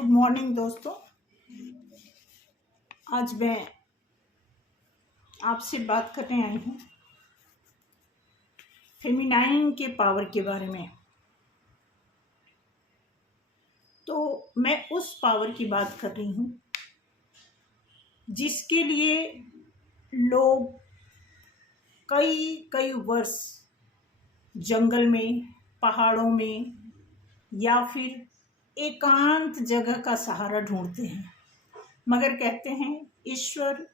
Good morning दोस्तों। आज मैं आपसे बात करने आई हूँ फेमिनाइन के पावर के बारे में। तो मैं उस पावर की बात कर रही हूँ जिसके लिए लोग कई कई वर्ष जंगल में, पहाड़ों में या फिर एकांत जगह का सहारा ढूंढते हैं, मगर कहते हैं ईश्वर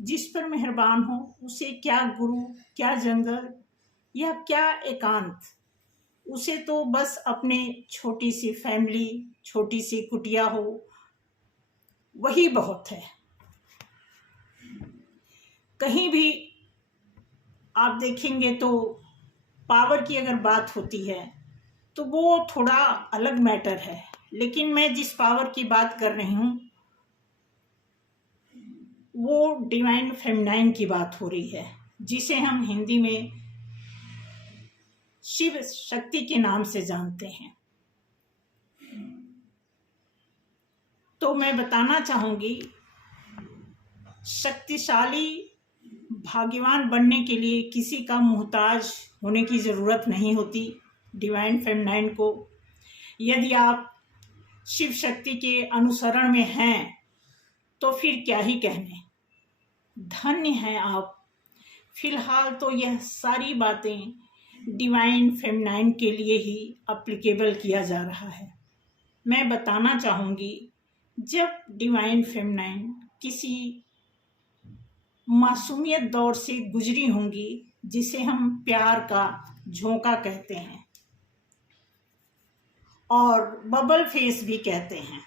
जिस पर मेहरबान हो उसे क्या गुरु, क्या जंगल या क्या एकांत, उसे तो बस अपने छोटी सी फैमिली, छोटी सी कुटिया हो, वही बहुत है। कहीं भी आप देखेंगे तो पावर की अगर बात होती है तो वो थोड़ा अलग मैटर है, लेकिन मैं जिस पावर की बात कर रही हूँ वो डिवाइन फेमिनाइन की बात हो रही है, जिसे हम हिंदी में शिव शक्ति के नाम से जानते हैं। तो मैं बताना चाहूंगी, शक्तिशाली भाग्यवान बनने के लिए किसी का मोहताज होने की ज़रूरत नहीं होती। डिवाइन फेमिनाइन को यदि आप शिव शक्ति के अनुसरण में हैं तो फिर क्या ही कहने, धन्य हैं आप। फिलहाल तो यह सारी बातें डिवाइन फेमिनाइन के लिए ही अप्लीकेबल किया जा रहा है। मैं बताना चाहूँगी, जब डिवाइन फेमिनाइन किसी मासूमियत दौर से गुजरी होंगी, जिसे हम प्यार का झोंका कहते हैं और बबल फेस भी कहते हैं,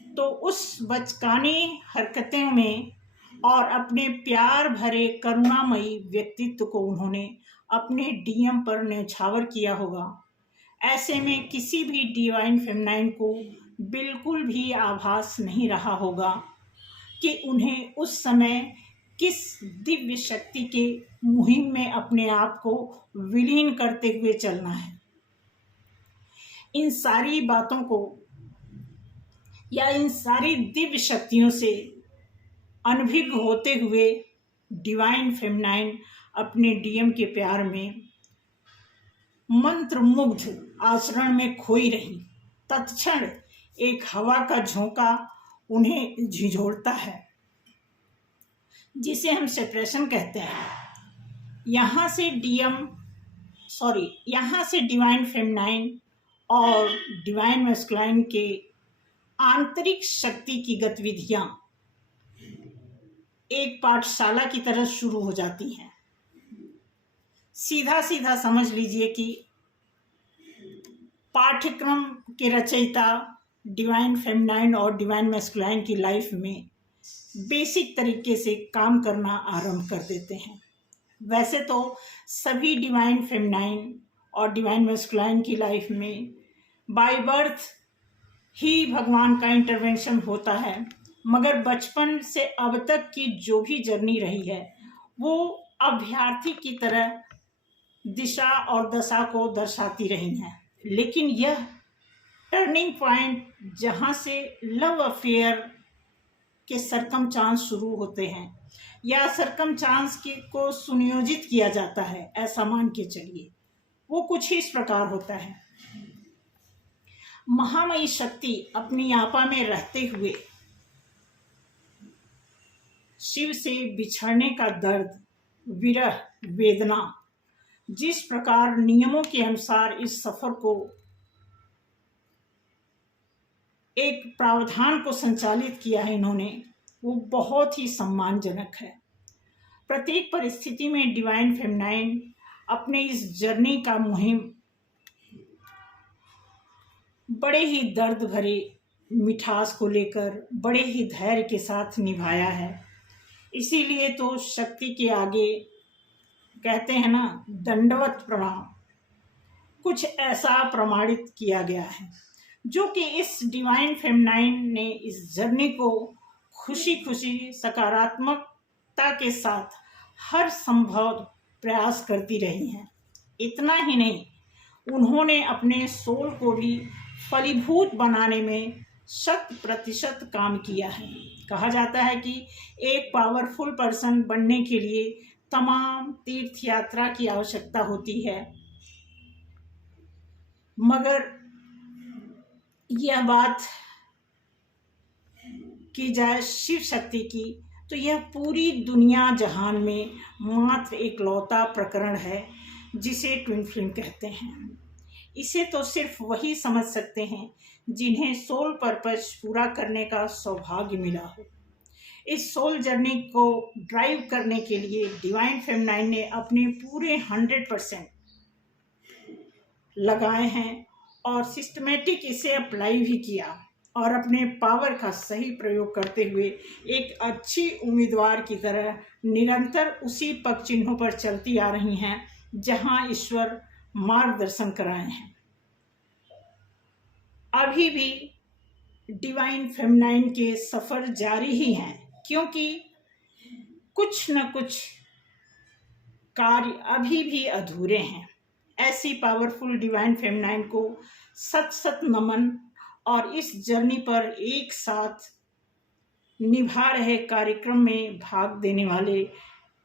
तो उस बचकानी हरकतों में और अपने प्यार भरे करुणामयी व्यक्तित्व को उन्होंने अपने डीएम पर न्यौछावर किया होगा। ऐसे में किसी भी डिवाइन फेमिनाइन को बिल्कुल भी आभास नहीं रहा होगा कि उन्हें उस समय किस दिव्य शक्ति के मुहिम में अपने आप को विलीन करते हुए चलना है। इन सारी बातों को या इन सारी दिव्य शक्तियों से अनभिज्ञ होते हुए डिवाइन फेमिनाइन अपने डीएम के प्यार में मंत्रमुग्ध आचरण में खोई रही। तत्क्षण एक हवा का झोंका उन्हें झिझोड़ता है, जिसे हम सेपरेशन कहते हैं। यहाँ से डिवाइन फेमिनाइन और डिवाइन मैस्कुलाइन के आंतरिक शक्ति की गतिविधियां एक पाठशाला की तरह शुरू हो जाती हैं। सीधा सीधा समझ लीजिए कि पाठ्यक्रम के रचयिता डिवाइन फेमिनाइन और डिवाइन मैस्कुलाइन की लाइफ में बेसिक तरीके से काम करना आरंभ कर देते हैं। वैसे तो सभी डिवाइन फेमिनाइन और डिवाइन मैस्कुलाइन की लाइफ में बाय बर्थ ही भगवान का इंटरवेंशन होता है, मगर बचपन से अब तक की जो भी जर्नी रही है वो अभ्यर्थी की तरह दिशा और दशा को दर्शाती रही है। लेकिन यह टर्निंग पॉइंट जहाँ से लव अफेयर के सरकमचांस शुरू होते हैं या सरकमचांस को सुनियोजित किया जाता है, ऐसा मान के चलिए, वो कुछ इस प्रकार होता है। महामयी शक्ति अपनी आपा में रहते हुए शिव से बिछड़ने का दर्द, विरह, वेदना, जिस प्रकार नियमों के अनुसार इस सफर को एक प्रावधान को संचालित किया है इन्होंने, वो बहुत ही सम्मानजनक है। प्रत्येक परिस्थिति में डिवाइन फेमिनाइन अपने इस जर्नी का मुहिम बड़े ही दर्द भरे मिठास को लेकर बड़े ही धैर्य के साथ निभाया है। इसीलिए तो शक्ति के आगे कहते हैं ना, दंडवत प्रणाम, कुछ ऐसा प्रमाणित किया गया है, जो कि इस डिवाइन फेमिनाइन ने इस जर्नी को खुशी खुशी सकारात्मकता के साथ हर संभव प्रयास करती रही हैं। इतना ही नहीं, उन्होंने अपने सोल को भी फलीभूत बनाने में 100% काम किया है। कहा जाता है कि एक पावरफुल पर्सन बनने के लिए तमाम तीर्थ यात्रा की आवश्यकता होती है, मगर यह बात की जाए शिव शक्ति की तो यह पूरी दुनिया जहान में मात्र एक लौता प्रकरण है जिसे ट्विन फ्लेम कहते हैं। इसे तो सिर्फ वही समझ सकते हैं जिन्हें सोल पर्पस पूरा करने का सौभाग्य मिला हो। इस सोल जर्नी को ड्राइव करने के लिए डिवाइन फेमिनाइन ने अपने पूरे 100% लगाए हैं और सिस्टमेटिक इसे अप्लाई भी किया और अपने पावर का सही प्रयोग करते हुए एक अच्छी उम्मीदवार की तरह निरंतर उसी पग चिन्हों पर चलती आ रही हैं जहां ईश्वर मार्गदर्शन कराए हैं। अभी भी डिवाइन फेमिनाइन के सफ़र जारी ही हैं, क्योंकि कुछ न कुछ कार्य अभी भी अधूरे हैं। ऐसी पावरफुल डिवाइन फेमिनाइन को सत सत नमन और इस जर्नी पर एक साथ निभा रहे कार्यक्रम में भाग देने वाले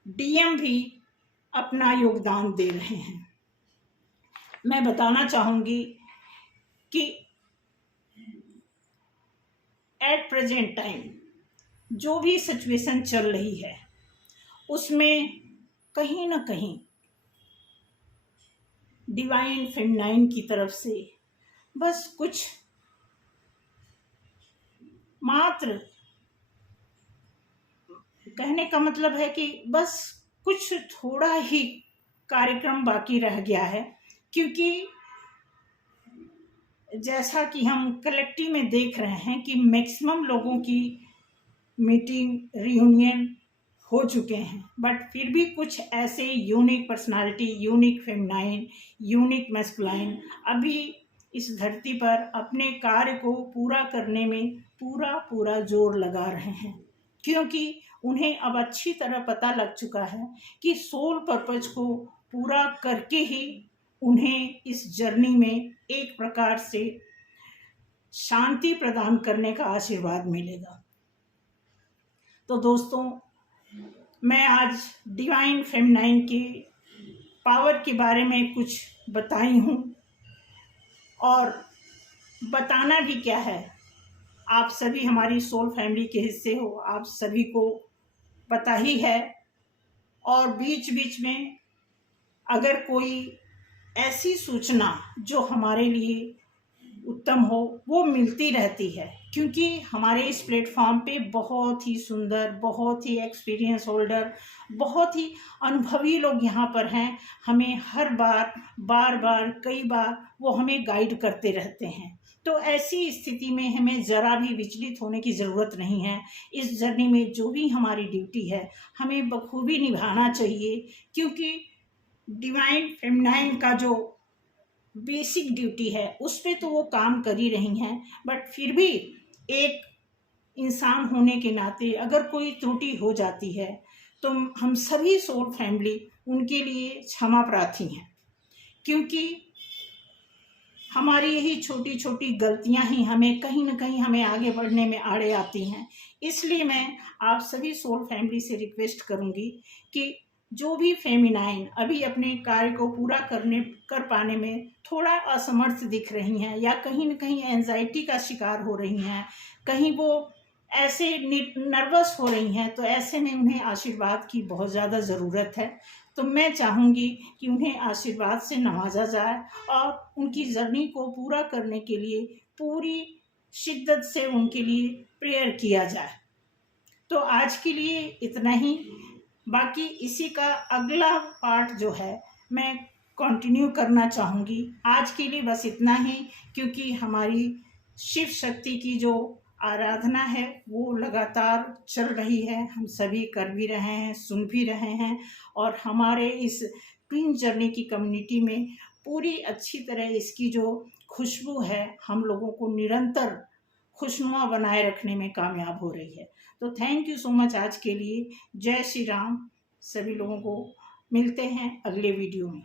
डीएम भी अपना योगदान दे रहे हैं। मैं बताना चाहूँगी कि एट प्रेजेंट टाइम जो भी सिचुएशन चल रही है उसमें कहीं ना कहीं डिवाइन फेमिनाइन की तरफ से बस कुछ मात्र, कहने का मतलब है कि बस कुछ थोड़ा ही कार्यक्रम बाकी रह गया है, क्योंकि जैसा कि हम कलेक्टिव में देख रहे हैं कि मैक्सिमम लोगों की मीटिंग रियूनियन हो चुके हैं, बट फिर भी कुछ ऐसे unique personality, unique feminine, unique masculine अभी इस धरती पर अपने कार्य को पूरा करने में पूरा जोर लगा रहे हैं, क्योंकि उन्हें अब अच्छी तरह पता लग चुका है कि सोल पर्पज को पूरा करके ही उन्हें इस जर्नी में एक प्रकार से शांति प्रदान करने का आशीर्वाद मिलेगा। तो दोस्तों, मैं आज डिवाइन फेमिनाइन के पावर के बारे में कुछ बताई हूँ, और बताना भी क्या है, आप सभी हमारी सोल फैमिली के हिस्से हो, आप सभी को पता ही है। और बीच बीच में अगर कोई ऐसी सूचना जो हमारे लिए उत्तम हो वो मिलती रहती है, क्योंकि हमारे इस प्लेटफॉर्म पे बहुत ही सुंदर, बहुत ही एक्सपीरियंस होल्डर, बहुत ही अनुभवी लोग यहाँ पर हैं। हमें हर बार कई बार वो हमें गाइड करते रहते हैं। तो ऐसी स्थिति में हमें ज़रा भी विचलित होने की ज़रूरत नहीं है। इस जर्नी में जो भी हमारी ड्यूटी है हमें बखूबी निभाना चाहिए, क्योंकि डिवाइन फेमिनाइन का जो बेसिक ड्यूटी है उस पे तो वो काम कर ही रही हैं, बट फिर भी एक इंसान होने के नाते अगर कोई त्रुटि हो जाती है तो हम सभी सोल फैमिली उनके लिए क्षमा प्रार्थी हैं, क्योंकि हमारी यही छोटी छोटी गलतियां ही हमें कहीं ना कहीं हमें आगे बढ़ने में आड़े आती हैं। इसलिए मैं आप सभी सोल फैमिली से रिक्वेस्ट करूंगी कि जो भी फेमिनाइन अभी अपने कार्य को पूरा कर पाने में थोड़ा असमर्थ दिख रही हैं, या कहीं न कहीं एंजाइटी का शिकार हो रही हैं, कहीं वो ऐसे नर्वस हो रही हैं, तो ऐसे में उन्हें आशीर्वाद की बहुत ज़्यादा ज़रूरत है। तो मैं चाहूँगी कि उन्हें आशीर्वाद से नवाजा जाए और उनकी जर्नी को पूरा करने के लिए पूरी शिद्दत से उनके लिए प्रेयर किया जाए। तो आज के लिए इतना ही, बाकी इसी का अगला पार्ट जो है मैं कंटिन्यू करना चाहूँगी। आज के लिए बस इतना ही, क्योंकि हमारी शिव शक्ति की जो आराधना है वो लगातार चल रही है, हम सभी कर भी रहे हैं, सुन भी रहे हैं, और हमारे इस ट्विन जर्नी की कम्युनिटी में पूरी अच्छी तरह इसकी जो खुशबू है हम लोगों को निरंतर खुशनुमा बनाए रखने में कामयाब हो रही है। तो थैंक यू सो मच आज के लिए। जय श्री राम। सभी लोगों को मिलते हैं अगले वीडियो में।